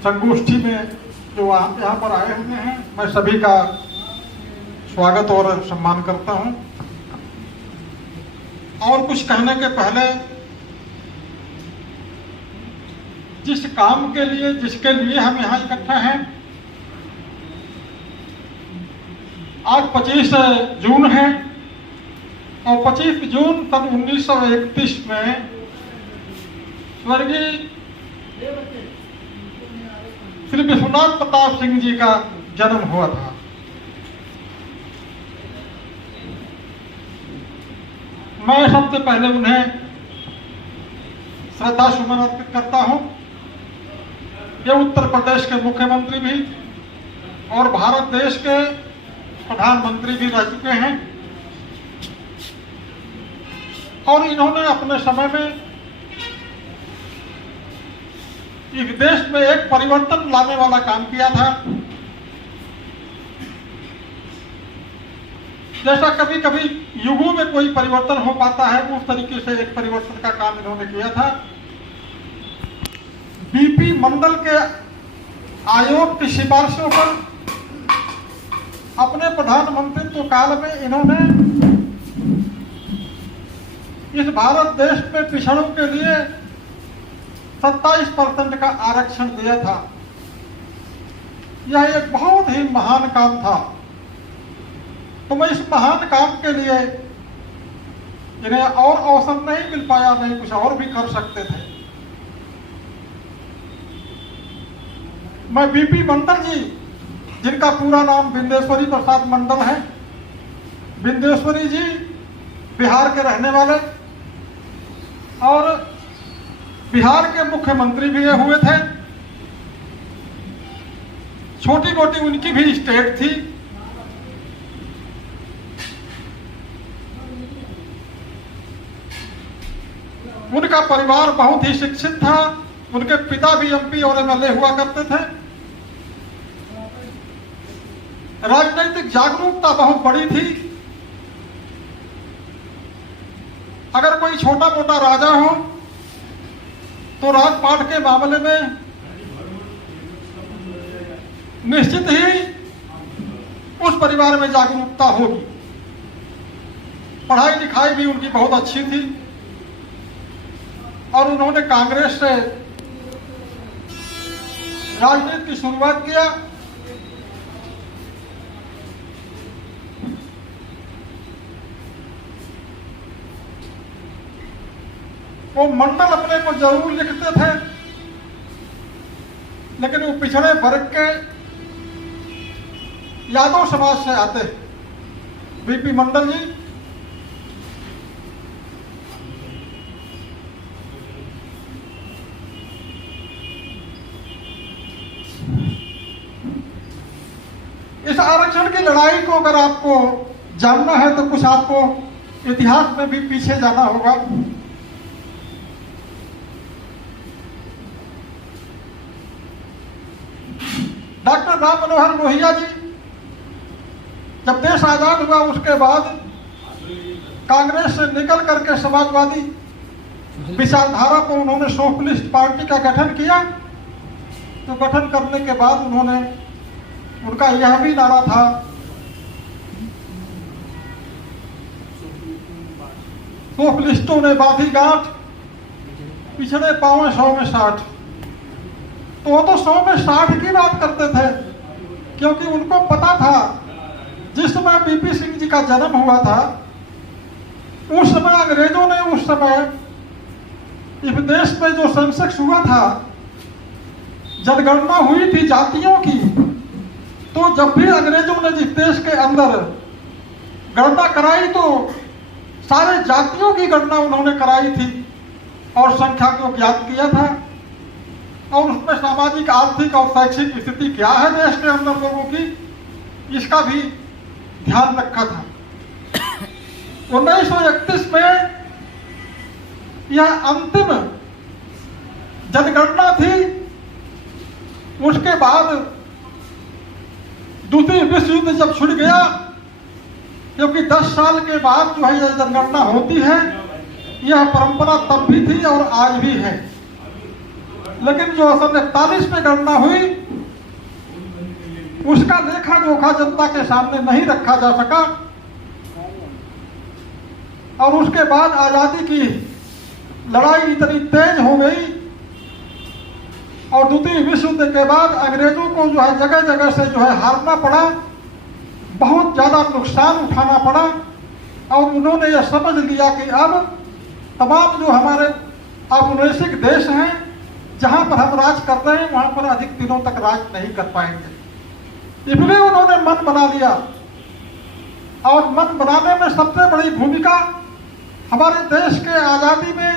संगोष्ठी में जो यहाँ पर आए हुए हैं, मैं सभी का स्वागत और सम्मान करता हूँ। और कुछ कहने के पहले जिस काम के लिए, जिसके लिए हम यहाँ इकट्ठे हैं, आज 25 जून है और 25 जून सन 1931 में स्वर्गीय श्री विश्वनाथ प्रताप सिंह जी का जन्म हुआ था। मैं सबसे पहले उन्हें श्रद्धा सुमन अर्पित करता हूं। ये उत्तर प्रदेश के मुख्यमंत्री भी और भारत देश के प्रधानमंत्री भी रह चुके हैं और इन्होंने अपने समय में इस देश में एक परिवर्तन लाने वाला काम किया था। जैसा कभी कभी युगों में कोई परिवर्तन हो पाता है, उस तरीके से एक परिवर्तन का काम इन्होंने किया था। बीपी मंडल के आयोग की सिफारिशों पर अपने प्रधानमंत्रित्व काल में इन्होंने इस भारत देश में पिछड़ों के लिए 27% का आरक्षण दिया था। यह एक बहुत ही महान काम था। तो मैं इस महान काम के लिए इन्हें और अवसर नहीं मिल पाया, नहीं कुछ और भी कर सकते थे। मैं बीपी मंडल जी, जिनका पूरा नाम बिंदेश्वरी प्रसाद मंडल है, बिंदेश्वरी जी बिहार के रहने वाले और बिहार के मुख्यमंत्री भी हुए थे। छोटी मोटी उनकी भी स्टेट थी। उनका परिवार बहुत ही शिक्षित था। उनके पिता भी एमपी और एमएलए हुआ करते थे। राजनीतिक जागरूकता बहुत बड़ी थी। अगर कोई छोटा मोटा राजा हो तो राजपाट के मामले में निश्चित ही उस परिवार में जागरूकता होगी। पढ़ाई लिखाई भी उनकी बहुत अच्छी थी और उन्होंने कांग्रेस से राजनीति की शुरुआत किया। वो मंडल अपने को जरूर लिखते थे, लेकिन वो पिछड़े वर्ग के यादव समाज से आते। बीपी मंडल जी इस आरक्षण की लड़ाई को अगर आपको जानना है तो कुछ आपको इतिहास में भी पीछे जाना होगा। डॉक्टर राम मनोहर लोहिया जी जब देश आजाद हुआ उसके बाद कांग्रेस से निकल करके समाजवादी विचारधारा को उन्होंने सोशलिस्ट पार्टी का गठन किया। तो गठन करने के बाद उन्होंने, उनका यह भी नारा था सोशलिस्टों ने बांधी गांठ, पिछड़े पांव 100 में 60। तो वो तो 100 में 60 की बात करते थे, क्योंकि उनको पता था जिस समय बीपी सिंह जी का जन्म हुआ था उस समय अंग्रेजों ने, उस समय इस देश में जो सेंसेक्स हुआ था, जनगणना हुई थी जातियों की, तो जब भी अंग्रेजों ने जिस देश के अंदर गणना कराई तो सारे जातियों की गणना उन्होंने कराई थी और संख्या को ज्ञात किया था और उसमें सामाजिक, आर्थिक और शैक्षिक स्थिति क्या है देश के अंदर लोगों की, इसका भी ध्यान रखा था। 1931 में यह अंतिम जनगणना थी। उसके बाद दूसरी विश्व युद्ध जब छिड़ गया, क्योंकि 10 साल के बाद जो है यह जनगणना होती है, यह परंपरा तब भी थी और आज भी है। लेकिन जो 1941 में गणना हुई उसका लेखा जोखा जनता के सामने नहीं रखा जा सका और उसके बाद आजादी की लड़ाई इतनी तेज हो गई और द्वितीय विश्व युद्ध के बाद अंग्रेजों को जो है जगह जगह से जो है हारना पड़ा, बहुत ज्यादा नुकसान उठाना पड़ा और उन्होंने यह समझ लिया कि अब तमाम जो हमारे औपनिवेशिक देश हैं जहां पर हम राज कर रहे हैं वहां पर अधिक दिनों तक राज नहीं कर पाएंगे। इसलिए उन्होंने मन बना लिया और मन बनाने में सबसे बड़ी भूमिका हमारे देश के आजादी में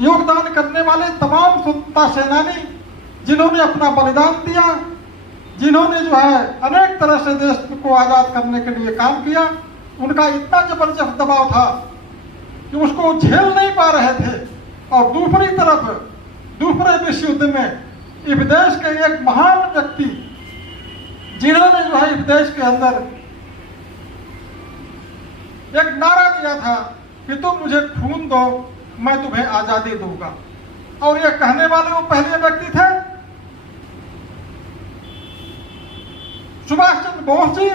योगदान करने वाले तमाम स्वतंत्रता सेनानी जिन्होंने अपना बलिदान दिया, जिन्होंने जो है अनेक तरह से देश को आजाद करने के लिए काम किया, उनका इतना जबरदस्त दबाव था कि उसको झेल नहीं पा रहे थे। और दूसरी तरफ दूसरे विश्व युद्ध में इस देश के एक महान व्यक्ति जिन्होंने जो है इस देश के अंदर एक नारा दिया था कि तुम मुझे खून दो मैं तुम्हें आजादी दूंगा, और ये कहने वाले वो पहले व्यक्ति थे सुभाष चंद्र बोस जी,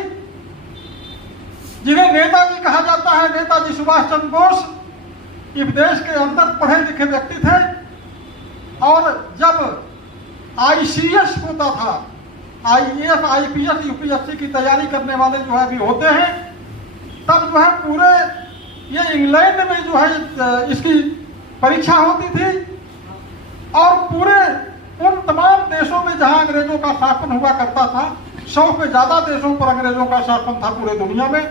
जिन्हें नेताजी कहा जाता है। नेताजी सुभाष चंद्र बोस इस देश के अंदर पढ़े लिखे व्यक्ति थे और जब आईसीएस होता था, आईएएस आईपीएस यूपीएससी की तैयारी करने वाले जो है अभी होते हैं, तब जो है पूरे ये इंग्लैंड में जो है इसकी परीक्षा होती थी और पूरे उन तमाम देशों में जहां अंग्रेजों का शासन हुआ करता था, 100 से ज्यादा देशों पर अंग्रेजों का शासन था पूरे दुनिया में,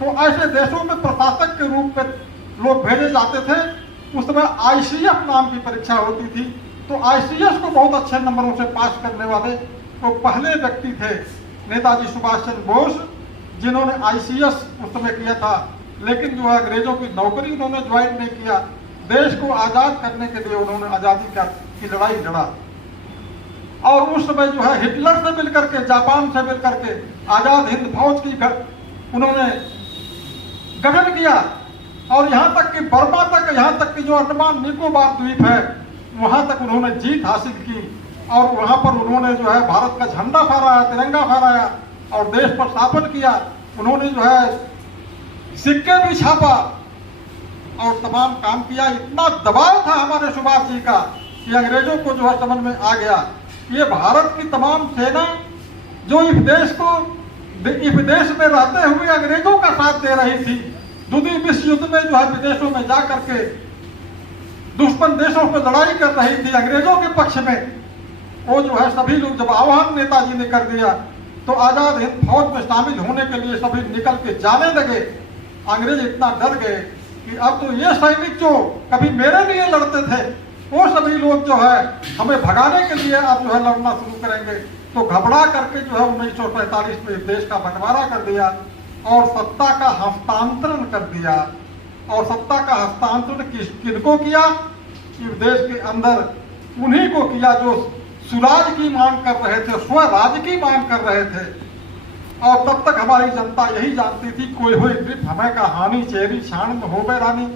तो ऐसे देशों में प्रशासक के रूप में लोग भेजे जाते थे। उस समय आईसीएस नाम की परीक्षा होती थी, तो आईसीएस को बहुत अच्छे नंबरों से पास करने वाले तो पहले व्यक्ति थे नेताजी सुभाष चंद्र बोस, जिन्होंने आईसीएस उस समय किया था। लेकिन जो है अंग्रेजों की नौकरी उन्होंने ज्वाइन नहीं किया, देश को आजाद करने के लिए उन्होंने आजादी की लड़ाई लड़ा और उस समय जो है हिटलर से मिलकर के, जापान से मिलकर के आजाद हिंद फौज की उन्होंने गठन किया और यहाँ तक कि बर्मा तक, यहाँ तक कि जो अंडमान निकोबार द्वीप है वहां तक उन्होंने जीत हासिल की और वहां पर उन्होंने जो है भारत का झंडा फहराया, तिरंगा फहराया और देश पर शासन किया। उन्होंने जो है सिक्के भी छापा और तमाम काम किया। इतना दबाव था हमारे सुभाष जी का कि अंग्रेजों को जो है समझ में आ गया। ये भारत की तमाम सेना जो इस देश में रहते हुए अंग्रेजों का साथ दे रही थी, द्वितीय विश्व युद्ध में जो है विदेशों में जा करके दुश्मन देशों पर लड़ाई कर रही थी अंग्रेजों के पक्ष में, वो जो है सभी लोग जब आह्वान नेताजी ने कर दिया तो आजाद हिंद फौज में शामिल होने के लिए सभी निकल के जाने लगे। अंग्रेज इतना डर गए कि अब तो ये सैनिक जो कभी मेरे लिए लड़ते थे वो सभी लोग जो है हमें भगाने के लिए अब जो है लड़ना शुरू करेंगे। तो घबरा करके जो है 1945 में देश का बंटवारा कर दिया और सत्ता का हस्तांतरण कर दिया। और सत्ता का हस्तांतरण किनको किया? इस देश के अंदर उन्हीं को किया जो सुराज की मांग कर रहे थे, स्वराज की मांग कर रहे थे। और तब तक हमारी जनता यही जानती थी कोई हुई ग्रिप हमें का हानि चेरी क्षण में हो गए रानी।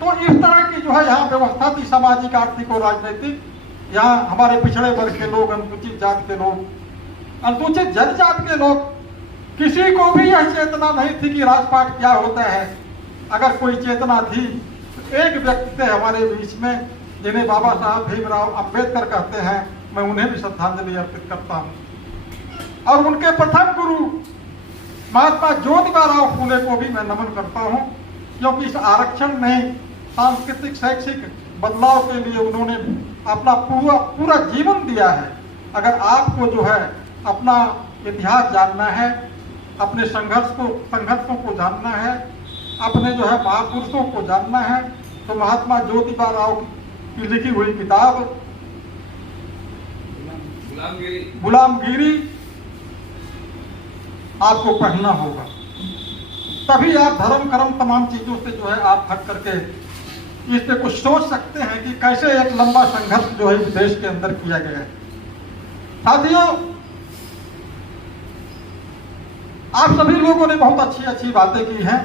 तो इस तरह की जो है यहाँ व्यवस्था थी, सामाजिक आर्थिक और राजनीतिक। यहाँ हमारे पिछड़े वर्ग के लोग, अनुसूचित जाति के लोग, अनुसूचित जनजाति के लोग, किसी को भी यह चेतना नहीं थी कि राजपाट क्या होता है। अगर कोई चेतना थी तो एक व्यक्ति थे हमारे बीच में जिन्हें बाबा साहब भीमराव अंबेडकर कहते हैं। मैं उन्हें भी श्रद्धांजलि अर्पित करता हूँ और उनके प्रथम गुरु महात्मा ज्योतिबा राव फूले को भी मैं नमन करता हूँ, क्योंकि इस आरक्षण में सांस्कृतिक शैक्षिक बदलाव के लिए उन्होंने अपना पूरा जीवन दिया है। अगर आपको जो है अपना इतिहास जानना है, अपने संघर्षों को जानना है, अपने जो है महापुरुषों को जानना है, तो महात्मा ज्योतिबा राव की लिखी हुई किताब गुलामगिरी आपको पढ़ना होगा। तभी आप धर्म कर्म तमाम चीजों से जो है आप हट करके इस पे कुछ सोच सकते हैं कि कैसे एक लंबा संघर्ष जो है इस देश के अंदर किया गया है। साथियों, आप सभी लोगों ने बहुत अच्छी अच्छी बातें की हैं।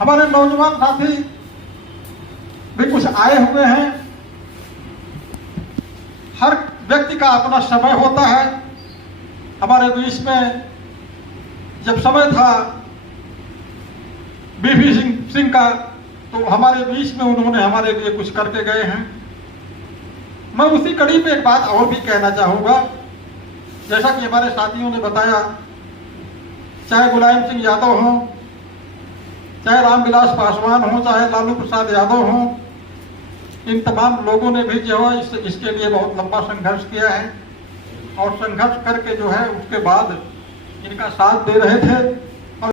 हमारे नौजवान साथी भी कुछ आए हुए हैं। हर व्यक्ति का अपना समय होता है। हमारे बीच में जब समय था बीपी सिंह का, तो हमारे बीच में उन्होंने हमारे लिए कुछ करके गए हैं। मैं उसी कड़ी पे एक बात और भी कहना चाहूँगा। जैसा कि हमारे साथियों ने बताया, चाहे मुलायम सिंह यादव हों, चाहे रामविलास पासवान हों, चाहे लालू प्रसाद यादव हों, इन तमाम लोगों ने भी जो है इसके लिए बहुत लंबा संघर्ष किया है और संघर्ष करके जो है उसके बाद इनका साथ दे रहे थे।